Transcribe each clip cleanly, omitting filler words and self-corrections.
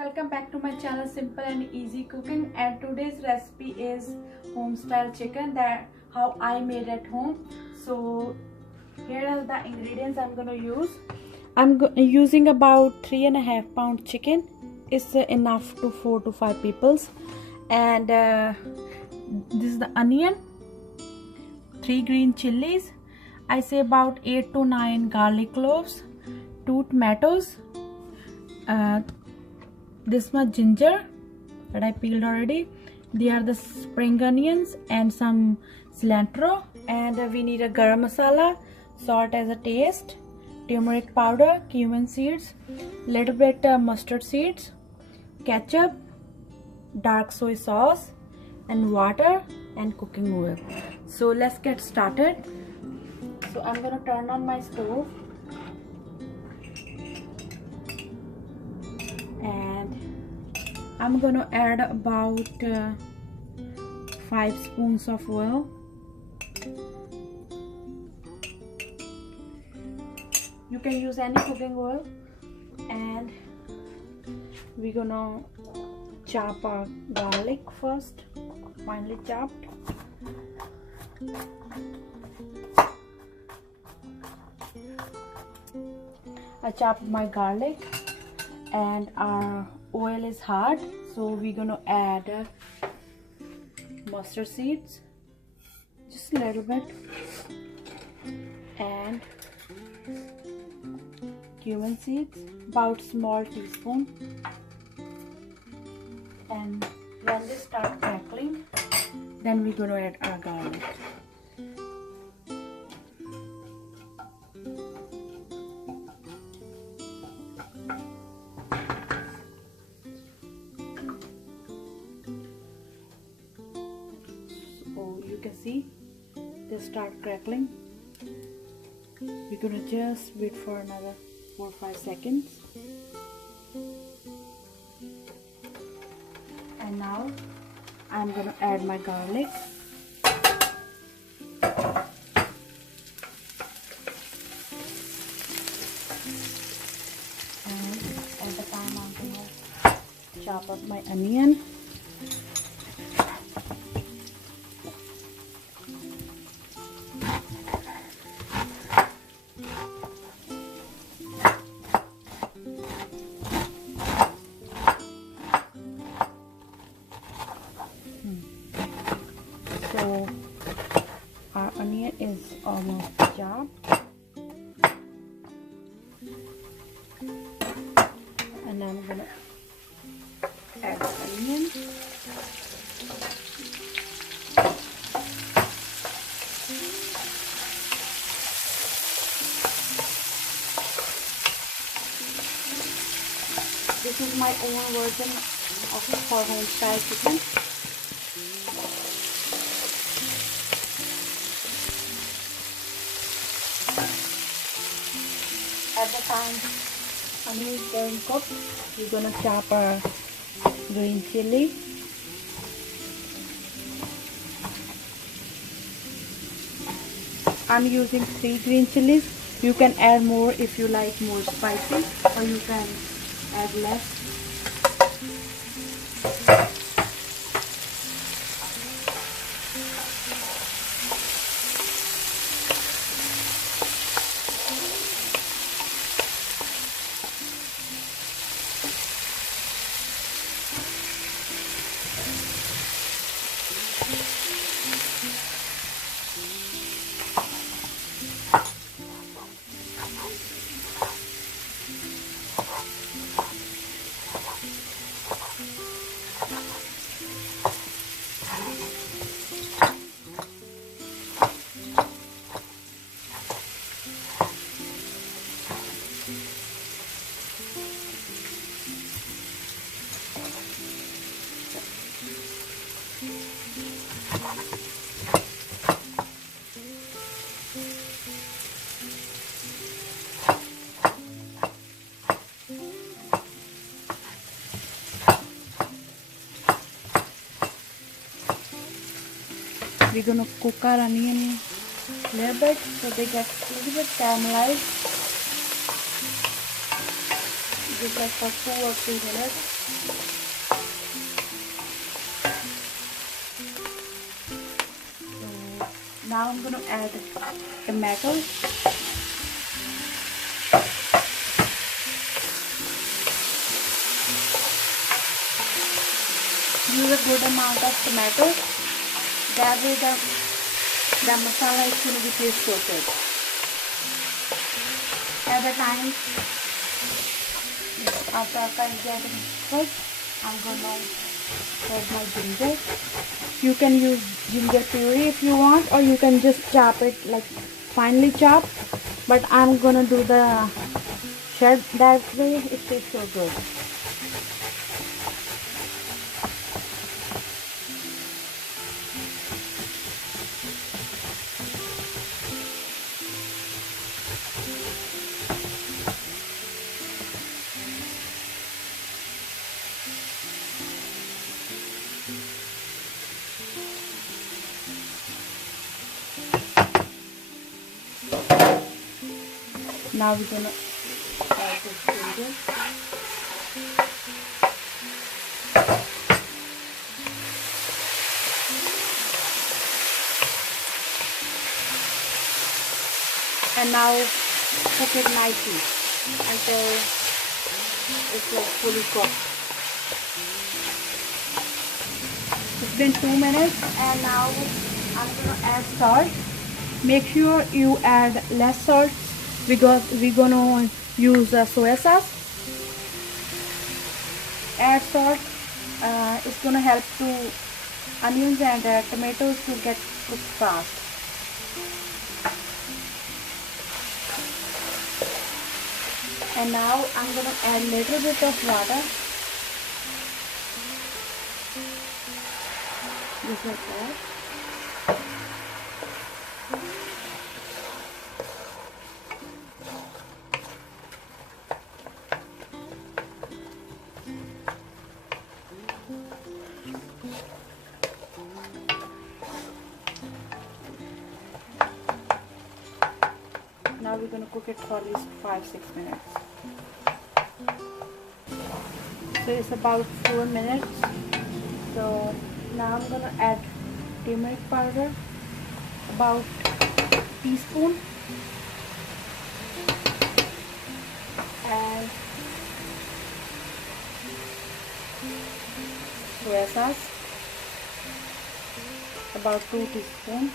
welcome back to my channel Simple and Easy Cooking, and today's recipe is home style chicken that how I made at home. So here are the ingredients I'm gonna use. I'm using about 3.5 pound chicken. It's enough to 4 to 5 peoples. And this is the onion, 3 green chilies, I say about 8 to 9 garlic cloves, 2 tomatoes, this much ginger that I peeled already. They are the spring onions and some cilantro, and we need a garam masala, salt as a taste, turmeric powder, cumin seeds, little bit mustard seeds, ketchup, dark soy sauce, and water and cooking oil. So let's get started. So I'm gonna turn on my stove and I'm gonna add about 5 spoons of oil. You can use any cooking oil, and we're gonna chop our garlic first, finely chopped. I chopped my garlic, and our oil is hot, so we're gonna add mustard seeds, just a little bit, and cumin seeds, about small teaspoon. And when they start crackling, then we're gonna add our garlic. So you can see they start crackling. We're gonna just wait for another 4 or 5 seconds. And now I'm gonna add my garlic. And at the time I'm gonna chop up my onion. So our onion is almost chopped, and I'm gonna add the onion. This is my own version of for home style chicken. At the time onion is getting cooked, we're gonna chop our green chili. I'm using 3 green chilies. You can add more if you like more spicy, or you can add less. We're gonna cook our onion a little bit so they get a little bit caramelized. Just like for 2 or 3 minutes. Now I'm going to add tomato. Use a good amount of tomato. That way the masala is going to be taste so good. At the time, after I get it cooked, I'm going to add my ginger. You can use ginger puree if you want, or you can just chop it like finely chop. But I'm going to do the shred that way. It tastes so good. Now we're gonna add this ginger. And now cook it nicely until it's like fully cooked. It's been 2 minutes, and now I'm gonna add salt. Make sure you add less salt because we're gonna use soy sauce. Add salt. It's gonna help to onions and tomatoes to get cooked fast. And now I'm gonna add a little bit of water, just like that. Now we're going to cook it for at least 5-6 minutes. So it's about 4 minutes. So now I'm going to add turmeric powder, about a teaspoon, and soy sauce, about 2 teaspoons.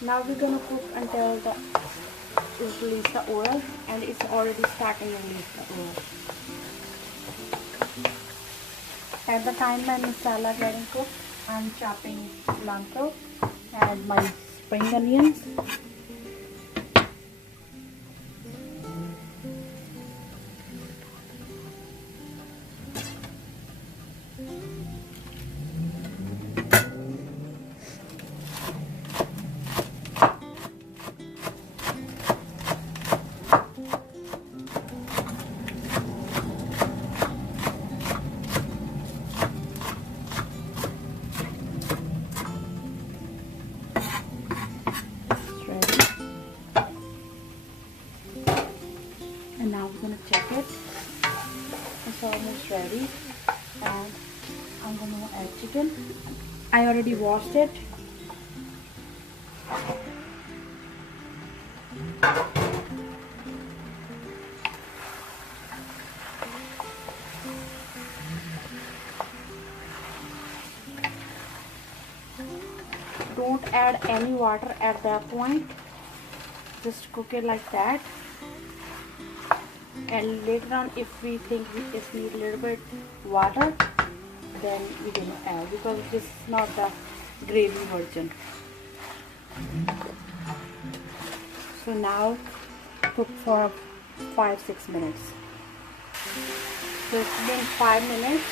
Now we're gonna cook until it release the oil, and it's already starting to release the oil. At the time my masala getting cooked, I'm chopping cilantro and my spring onions. And now we're gonna check it. It's almost ready, and I'm gonna add chicken. I already washed it. Don't add any water at that point. Just cook it like that. And later on, if we think we just need a little bit water, then we can add, because this is not the gravy version. So now cook for 5-6 minutes. So it's been 5 minutes.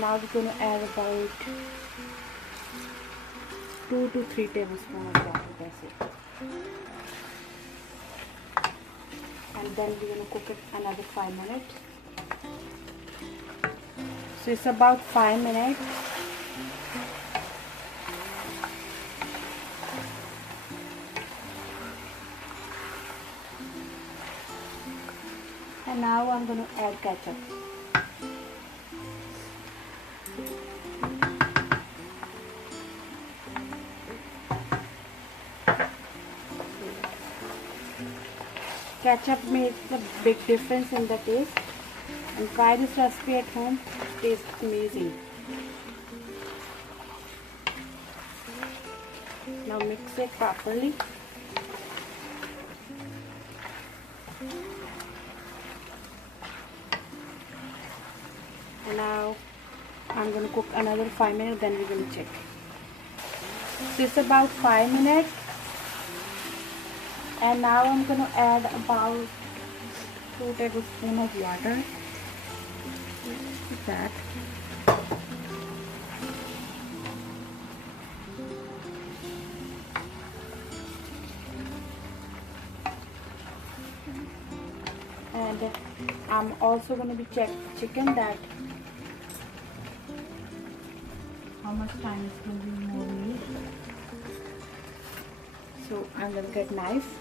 And now we're going to add about 2 to 3 tablespoons of water. That's it. And then we're going to cook it another 5 minutes. So it's about 5 minutes. And now I'm going to add ketchup. Ketchup makes a big difference in the taste, and try this recipe at home. It tastes amazing. Now mix it properly. And now I'm going to cook another 5 minutes, then we're going to check. So it's about 5 minutes. And now I'm going to add about 2 tablespoons of water. Like that. And I'm also going to be check chicken that how much time is going to be more need. So I'm going to get knife.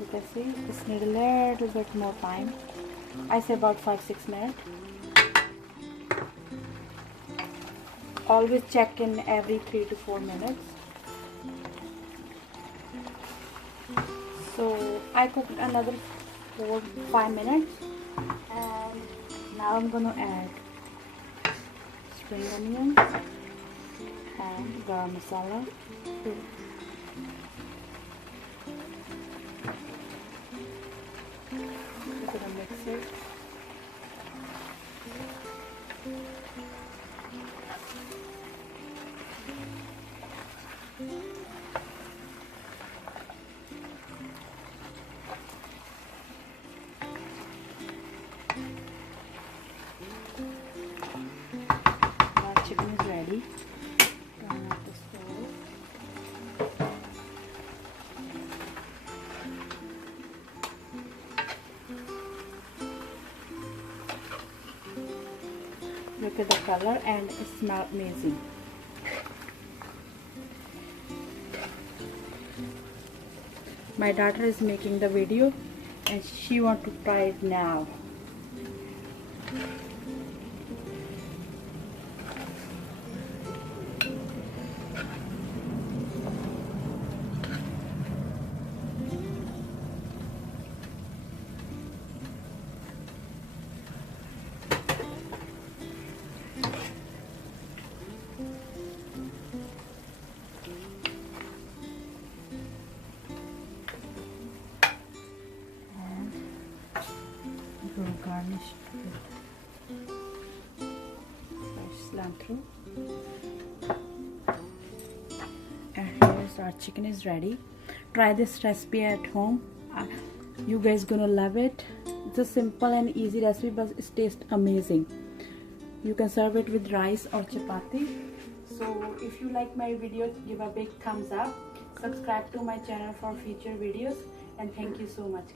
You can see this need a little bit more time. I say about 5-6 minutes. Always check in every 3 to 4 minutes. So I cooked another 4-5 minutes, and now I'm going to add spring onions and garam masala. I'm going to mix it. Chicken is ready. Turn off the stove. Look at the color, and it smells amazing. My daughter is making the video and she wants to try it now. Garnish with fresh cilantro. And here's our chicken is ready. Try this recipe at home. You guys gonna love it. It's a simple and easy recipe, but it tastes amazing. You can serve it with rice or chapati. So if you like my video, give a big thumbs up. Subscribe to my channel for future videos, and thank you so much.